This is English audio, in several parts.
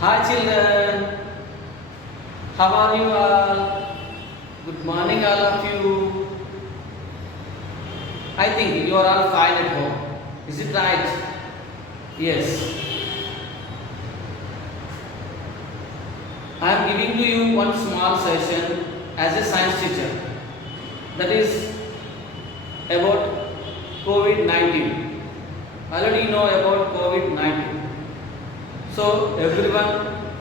Hi children, how are you all? Good morning all of you. I think you are all fine at home. Is it right? Yes. I am giving to you one small session as a science teacher. That is about COVID-19. Already you know about COVID-19. So everyone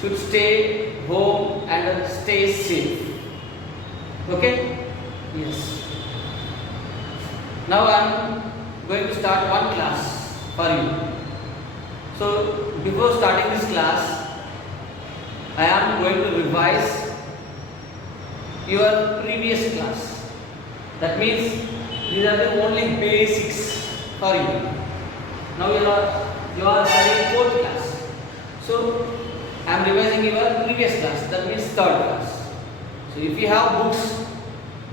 should stay home and stay safe. Okay? Yes. Now I am going to start one class for you. So before starting this class, I am going to revise your previous class. That means these are the only basics for you. Now you are studying fourth class. So I am revising your previous class. That means third class. So if you have books,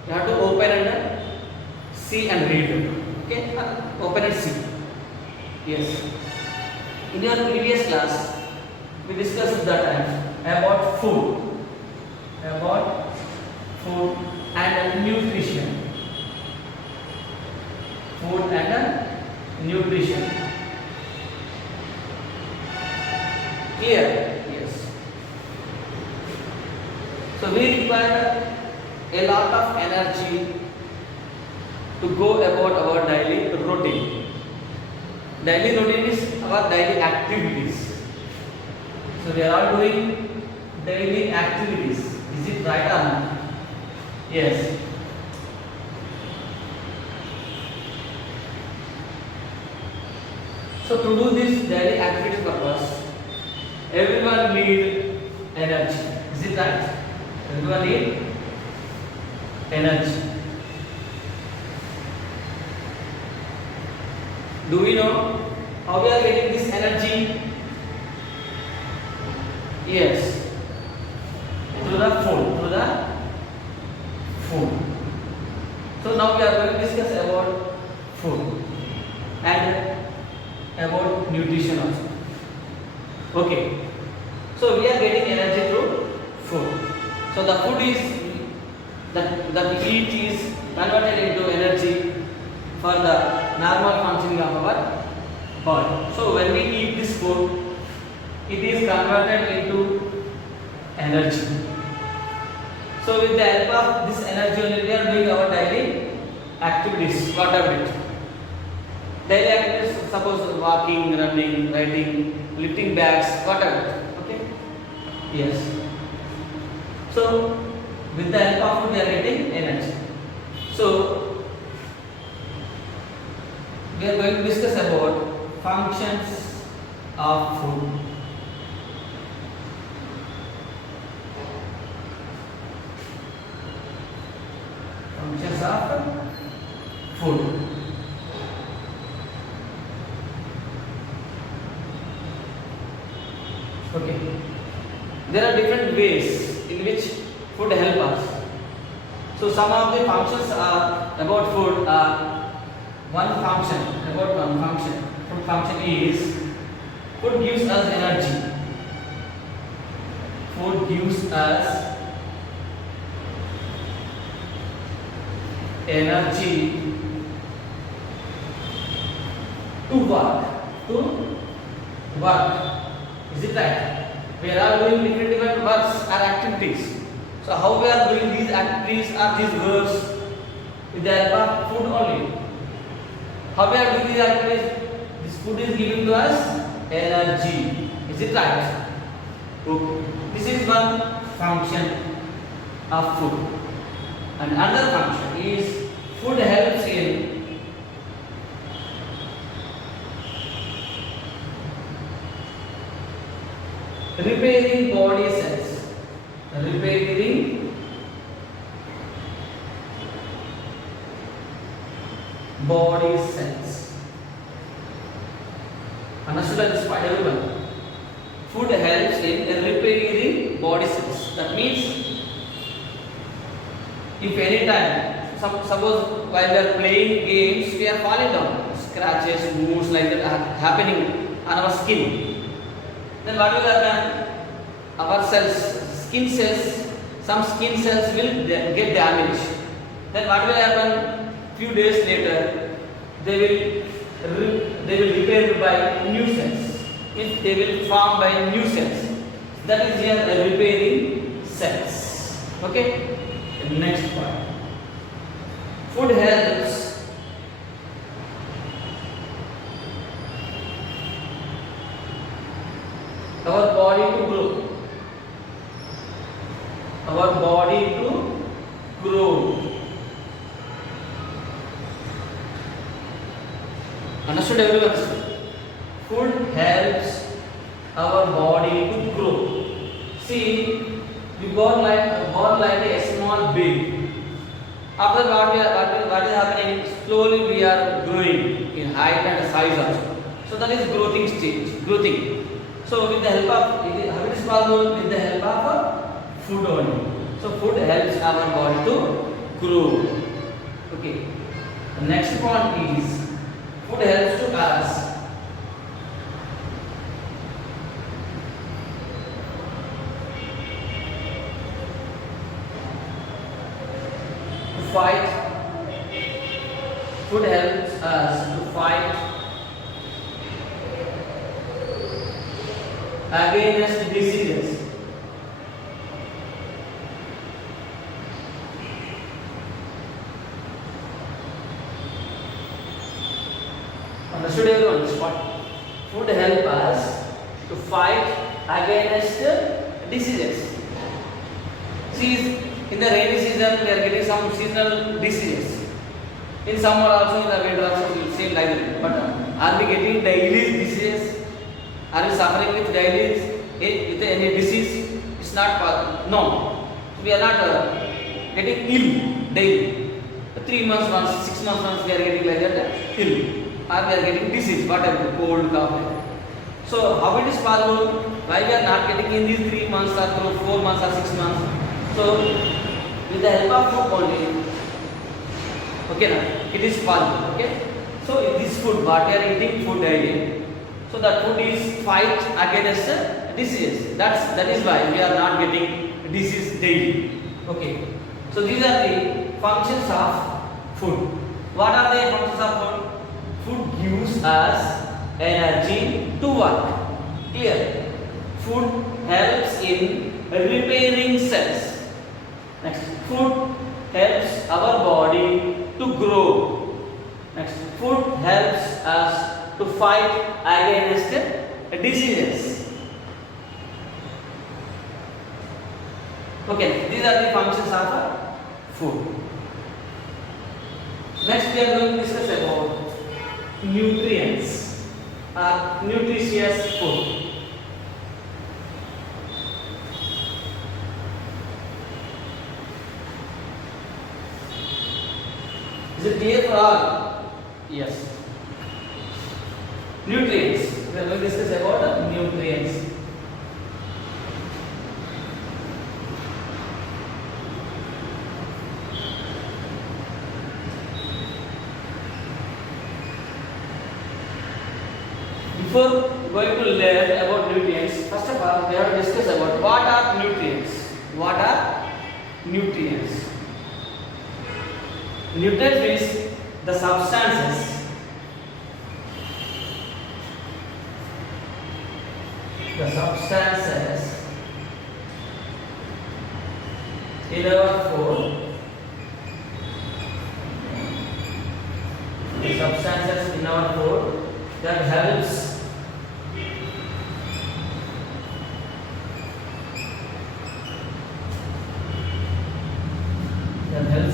you have to open and see and read them. Okay? Open and see. Yes. In your previous class, we discussed that time about food. About food and nutrition. Food and nutrition. Clear? Yes. So we require a lot of energy to go about our daily routine. Daily routine is our daily activities. So we are all doing daily activities. Is it right or not? Yes. So to do this daily activities purpose, everyone need energy. Is it right? Everyone need energy. Do we know how we are getting this energy? Yes. Through the food. Through the food. So now we are going to discuss about food and about nutrition also. Okay. So we are getting energy through food. So the food is that heat is converted into energy for the normal functioning of our body. So when we eat this food, it is converted into energy. So with the help of this energy only we are doing our daily activities, whatever it. Daily activities, suppose walking, running, writing, lifting bags, whatever. Okay? Yes. So with the help of food we are getting energy. So we are going to discuss about functions of food. Functions of food. Okay. There are different ways in which food help us. So some of the functions are about food are one function. Food function is food gives us energy. Food gives us energy to work. Is it right? We are all doing different works or activities. So how we are doing these activities or these works with the help of food only. How we are doing these activities? This food is giving to us energy. Is it right? Okay. This is one function of food. And another function is food helps in repairing body cells. Repairing body cells. Understood at this point, everyone? Food helps in repairing body cells. That means if any time, suppose while we are playing games, we are falling down, scratches, wounds like that are happening on our skin. then what will happen? Our cells, skin cells, some skin cells will get damaged. Then what will happen? Few days later, they will repair by new cells. If they will form by new cells, that is here a repairing cells. Okay. Next point. Food helps our body to grow. Our body to grow. Understood, everyone? Food helps our body to grow. See, we born like a small baby. After what is happening? Slowly we are growing in height and size also. So that is growing stage. Growing. So with the help of, how it is possible? With the help of food only. So food helps our body to grow. Okay. The next point is food helps to us to fight. Food helps us to fight against diseases. Understood, everyone? This point. Food help us to fight against diseases. See, in the rainy season we are getting some seasonal diseases. In summer also, in the winter also, we will see like that. But are we getting daily diseases? Are we suffering with daily with any disease? It's not possible. No, we are not getting ill daily. 3 months once, 6 months once we are getting like that ill. Or we are getting disease, whatever, cold, cough. So how it is possible? Why we are not getting in these 3 months or 4 months or 6 months? So with the help of food only, okay, now it is possible. Okay. So in this food, what we are eating, food daily. So that food is fight against disease. That is why we are not getting disease daily. Okay. So these are the functions of food. What are the functions of food? Food gives us energy to work. Clear? Food helps in repairing cells. Next, food helps our body to grow. Next, food helps us to fight against diseases. Okay, these are the functions of food. Next, we are going to discuss about nutrients or nutritious food. Is it clear for all? Yes. Nutrients. We are going to discuss about nutrients. Before going to learn about nutrients, first of all, we have to discuss about what are nutrients. What are nutrients? Nutrients means the substances. The substances in our food. The substances in our food that helps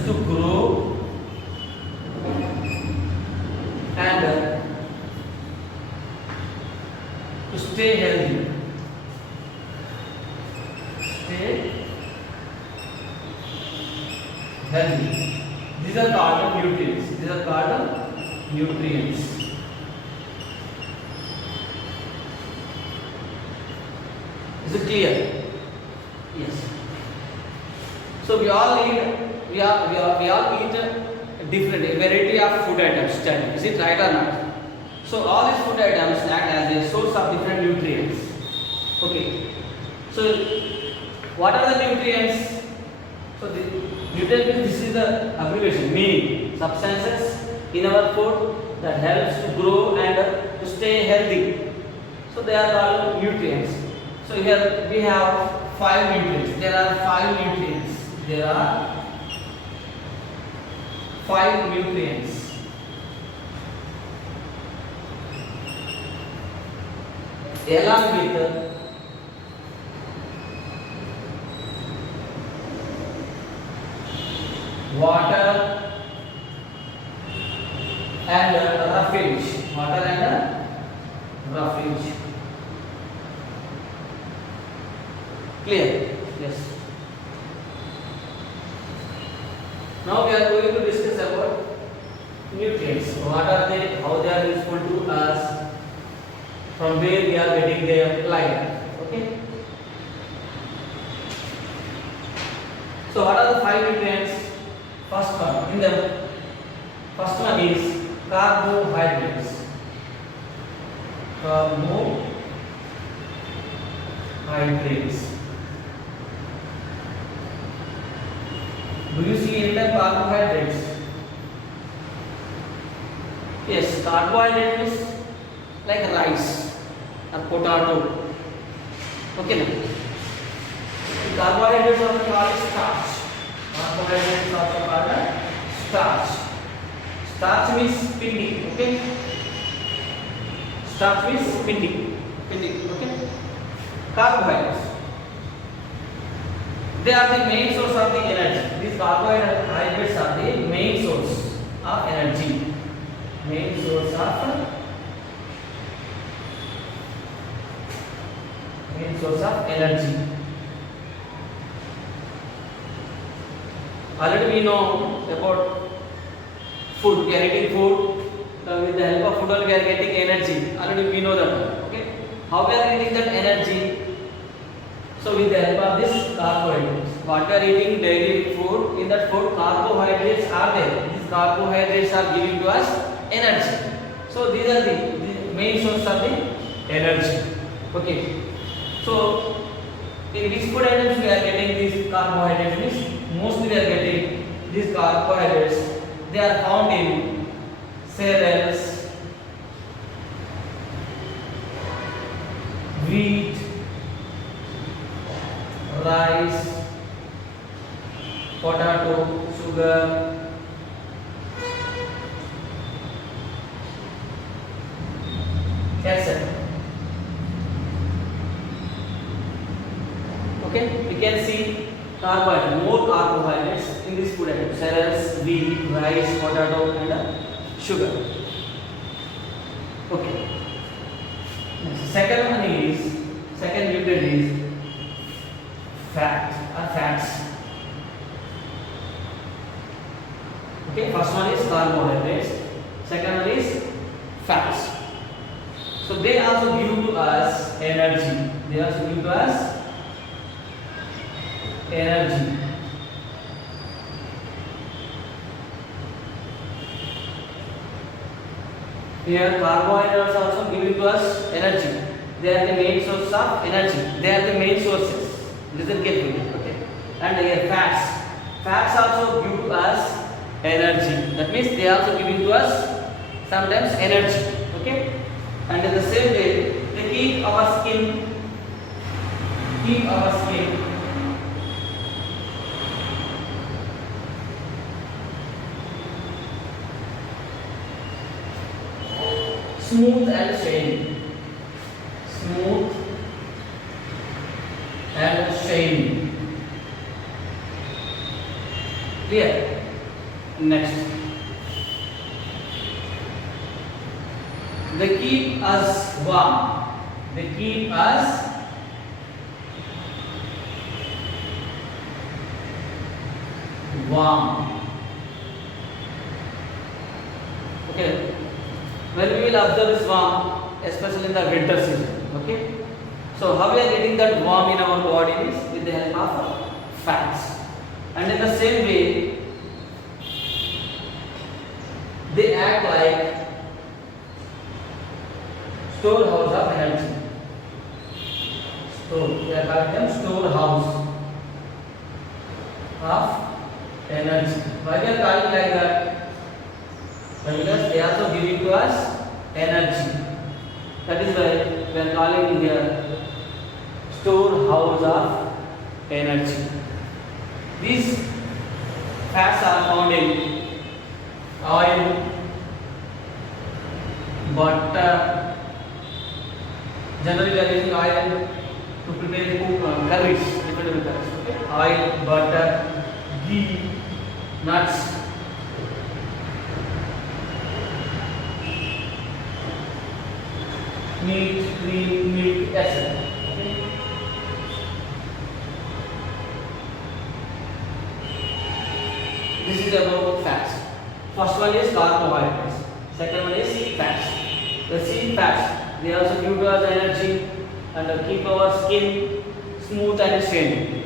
to grow and to stay healthy. Stay healthy. These are called nutrients. These are called nutrients. Is it clear? Yes. So we all eat different variety of food items. Is it right or not? So all these food items act as a source of different nutrients. Okay. So what are the nutrients? So the nutrients, this is the abbreviation meaning substances in our food that helps to grow and to stay healthy. So they are called nutrients. So here we have 5 nutrients. There are 5 nutrients. There are 5 nutrients. Along with water and roughage. Water and roughage. Clear? Yes. Now we are going to discuss about nutrients. What are they? How they are useful to us? From where we are getting their light? Okay. So what are the 5 nutrients? First one in the first one is carbohydrates. Carbohydrates. Do you see any type carbohydrates? Yes, carbohydrate is like rice or potato. Okay, now the carbohydrates are called starch. Carbohydrates are also called starch. Starch means spinning. Okay, starch means spinning. Okay, carbohydrates. They are the main source of the energy. These carbohydrates are the main source of energy. Main source of energy. Already we know about food. We are eating food. With the help of food, we are getting energy. Already we know that. Okay. How we are getting that energy? So with the help of this carbohydrates. What we are eating daily food, in that food carbohydrates are there. These carbohydrates are giving to us energy. So these are the main source of the energy. Okay. So in which food items we are getting these carbohydrates? Mostly we are getting these carbohydrates. They are found in cereals, wheat, rice, potato, sugar, etc. Okay, we can see more carbohydrates in this food item: cereals, wheat, rice, potato, and sugar. Okay. Second nutrient is fats. Okay, first one is carbohydrates, second one is fats. So they also give to us energy. Here carbohydrates also giving to us energy. They are the main source of energy. They are the main sources. Listen carefully. Okay. And here fats also give to us energy. That means they are also giving to us sometimes energy. Okay. And in the same way, they keep our skin smooth and shiny. Clear? Next. They keep us warm. Okay. When we will observe this warm, especially in the winter season. Okay. So how we are getting that warm in our body is with the help of fats. And in the same way, they act like storehouse of energy. So we are calling them storehouse of energy. Why we are calling like that? Because they also giving to us energy. That is why we are calling here storehouse of energy. These fats are found in oil, butter. Generally, we are using oil to prepare curries, different curries. Okay? Oil, butter, ghee, nuts. Meat, cream, milk, etc. Okay? This is about fats. First one is carbohydrates. Second one is fats. The seed fats, they also give us energy and keep our skin smooth and shiny.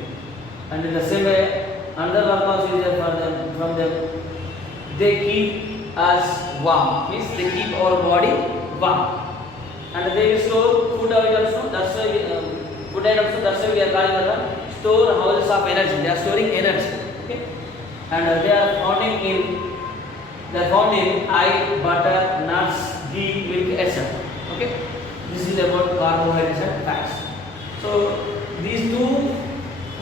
And in the same way, another purpose is there for them, from them. They keep us warm. Means they keep our body warm. And they will store food items. That's why food items. That's why we are calling them storehouses of energy. They are storing energy. Okay. And they are found in oil, butter, nuts, ghee, milk, etc. Okay. This is about carbohydrates and fats. So these two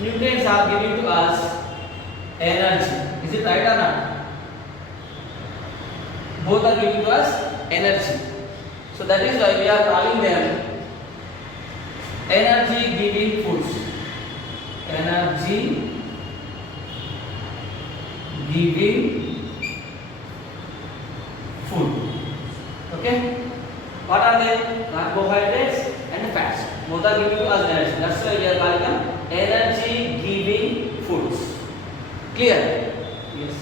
nutrients are giving to us energy. Is it right or not? Both are giving to us energy. So that is why we are calling them energy giving foods. Energy giving food. Okay? What are they? Carbohydrates and fats. Both are giving to us energy. That's why we are calling them energy giving foods. Clear? Yes.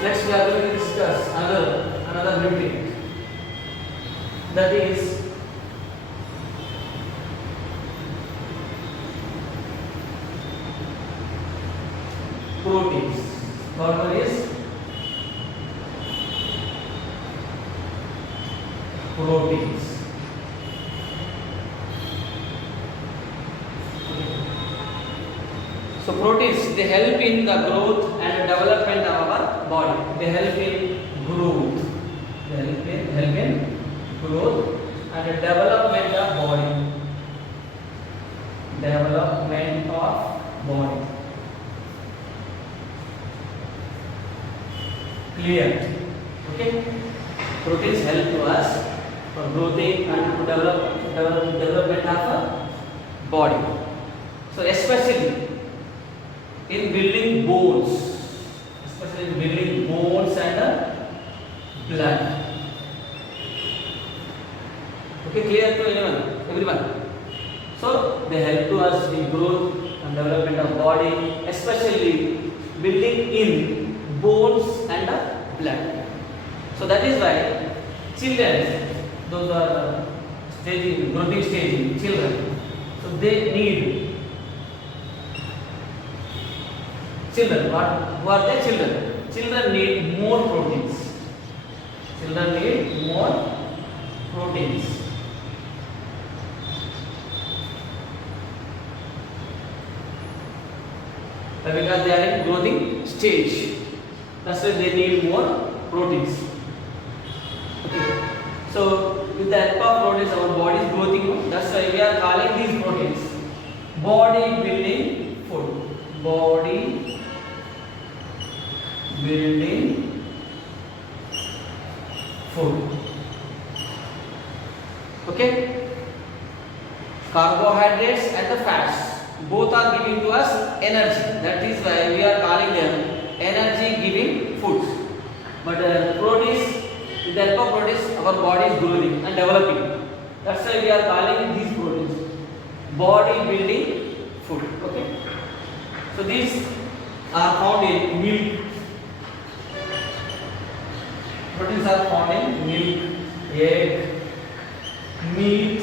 Next we are going to discuss another nutrient. That is proteins. Third one is proteins. So proteins, they help in the growth and development of our body. They help in growth. They help in growth and development of body. Development of body. Clear? Okay. Proteins help to us for growing and to development of a body. So especially in building bones, and blood. Okay, clear to everyone? So they help to us in growth and development of body, especially building in bones and blood. So that is why children, those are growing stage children, so they need children. Who are they? Children. Children need more proteins. Children need more proteins. Because they are in growing stage. That's why they need more proteins. Okay. So with the help of proteins, our body is growing. That's why we are calling these proteins body building food. Body building food. Okay. Carbohydrates and the fats both are giving to us energy. That is why we are calling them energy giving foods. But proteins, with the help of proteins, our body is growing and developing. That's why we are calling these proteins body building food. Okay. So these are found in milk. Proteins are found in milk, egg, meat,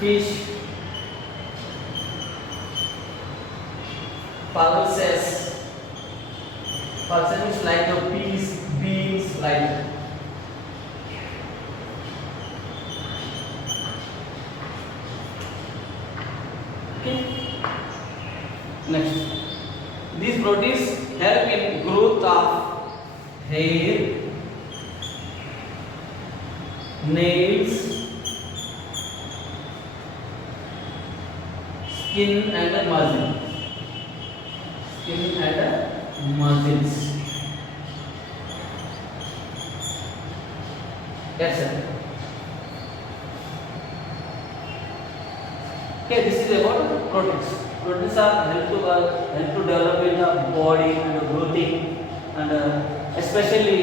fish, pulses. Pulses is like the peas, beans, like Next, these proteins help in growth of hair, nails, skin and muscles. Skin and muscles. Yes, sir. Okay, this is about proteins. Proteins are help to develop in the body and growing and especially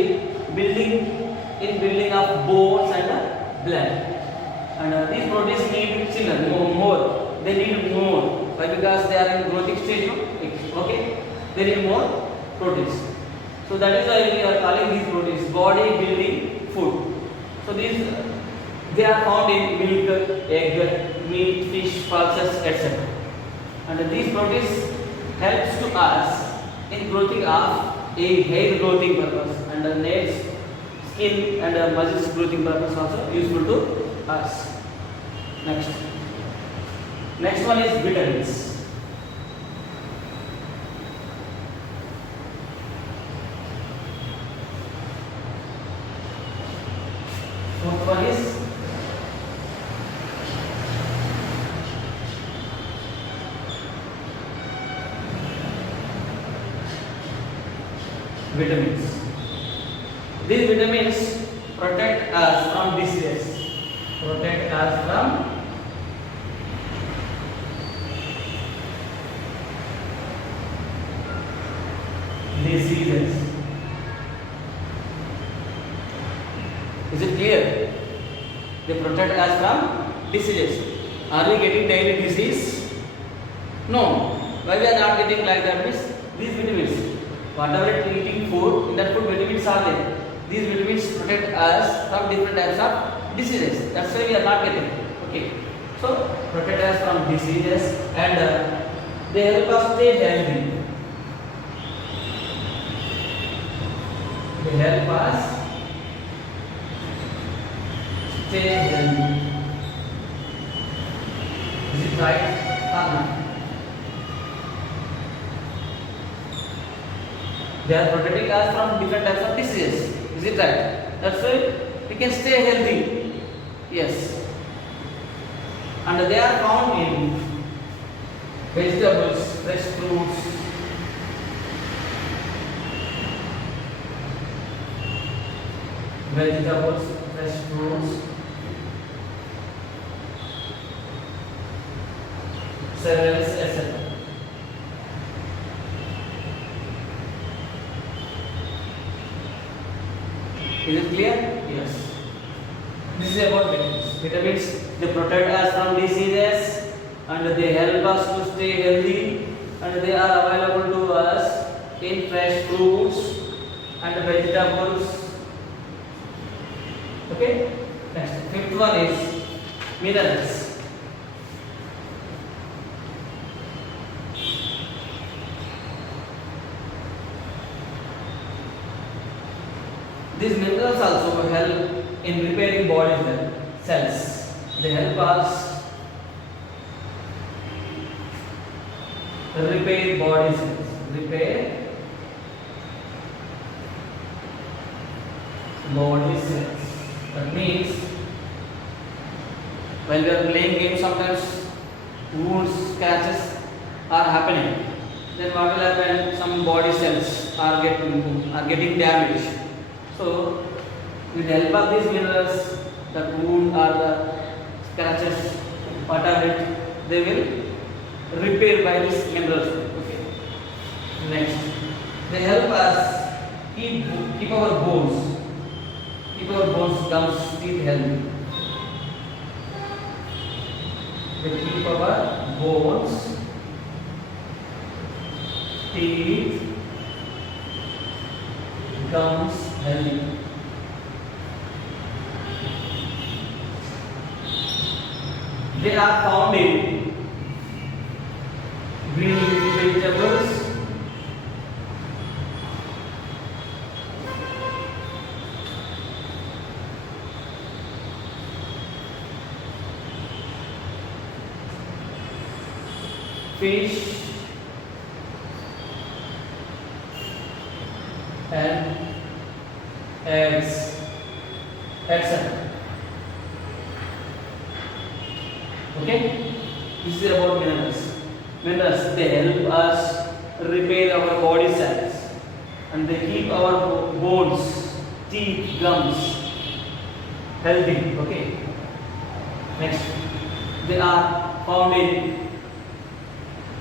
building of bones and blood. And these proteins need children more. They need more. Why? Because they are in growing stage. No? Okay, they need more proteins. So that is why we are calling these proteins body building food. So these they are found in milk, egg, meat, fish, pulses, etc. And these proteins helps to us in growing of a hair growing purpose and the nails, skin and muscles growing purpose also useful to us. Next one is vitamins. Fourth one is vitamins. These vitamins protect us from diseases. Protect us from diseases. Is it clear? They protect us from diseases. Are we getting daily disease? No. Why we are not getting like that? Means these vitamins. Whatever eating food, in that food vitamins are there. These vitamins protect us from different types of diseases. That's why we are not getting. Okay. So protect us from diseases and they help us stay healthy. They help us stay healthy. Is it right or not? They are protecting us from different types of diseases. Is it right? That's why we can stay healthy. Yes. And they are found in vegetables, fresh fruits, fresh fruits, cereals, etc. Is it clear? Yes. This is about vitamins. Vitamins, they protect us from diseases and they help us to stay healthy and they are available to us in fresh fruits and vegetables. Okay? Next. Fifth one is minerals. These minerals also help in repairing body cells. They help us repair body cells. Repair body cells. That means when we are playing games, sometimes wounds, scratches are happening. Then what will happen? Some body cells are getting damaged. So, with the help of these minerals, the wound or the scratches, whatever it, they will repair by these minerals. Okay. Next, they help us keep our bones, gums, teeth healthy. They keep our bones, teeth, gums healthy. They are found in green leafy vegetables, fish, and eggs, etc. Okay, this is about minerals. Minerals, they help us repair our body cells and they keep our bones, teeth, gums healthy. Okay, next, they are found in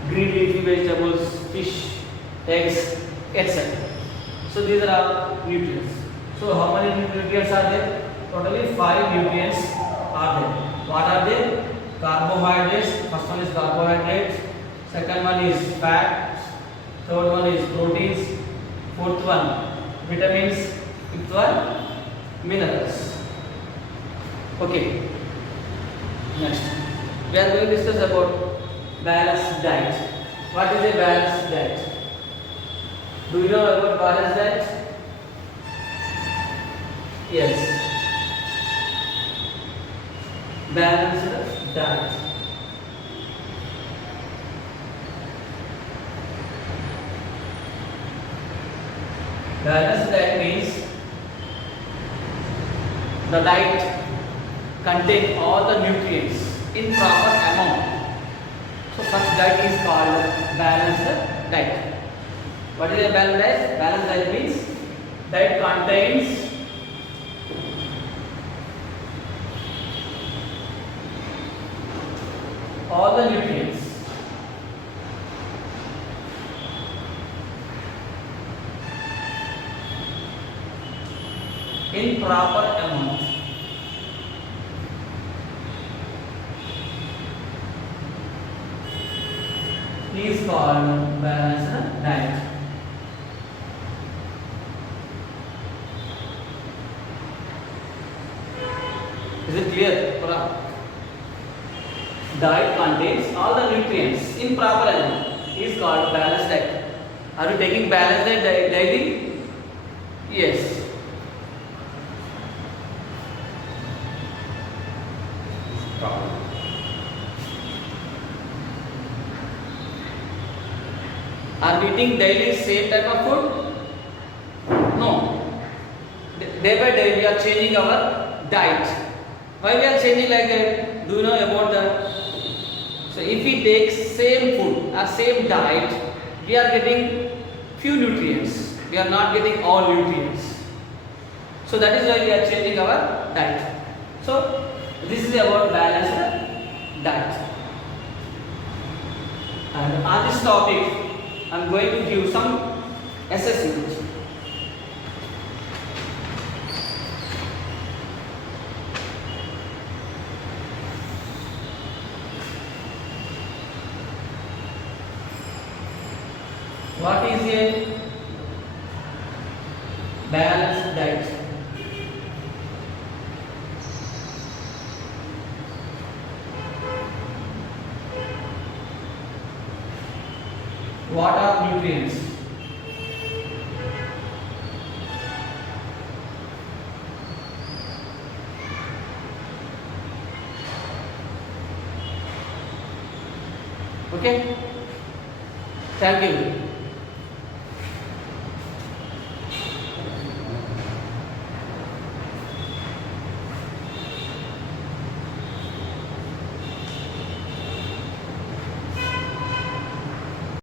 green leafy vegetables, fish, eggs, etc. So these are our nutrients. So how many nutrients are there? Totally 5 nutrients are there. What are they? Carbohydrates. First one is carbohydrates. Second one is fat. Third one is proteins. Fourth one vitamins. Fifth one minerals. Okay. Next, we are going to discuss about balanced diet. What is a balanced diet? Do you know about balanced diet? Yes. Balanced diet. Balanced diet means the diet contain all the nutrients in proper amount. So such diet is called balanced diet. What is a balanced diet? Balanced diet means diet contains all the nutrients in proper amount. Is called balanced diet. Is it clear? Diet contains all the nutrients in proper amount. Is called balanced diet. Are you taking balanced diet daily? Yes. Are we eating daily same type of food? No. Day by day we are changing our diet. Why we are changing like that? Do you know about that? So if we take same food or same diet, we are getting few nutrients. We are not getting all nutrients. So that is why we are changing our diet. So this is about balanced diet. And on this topic, I am going to give some assessment. What is a balanced diet? What are nutrients? Okay? Thank you.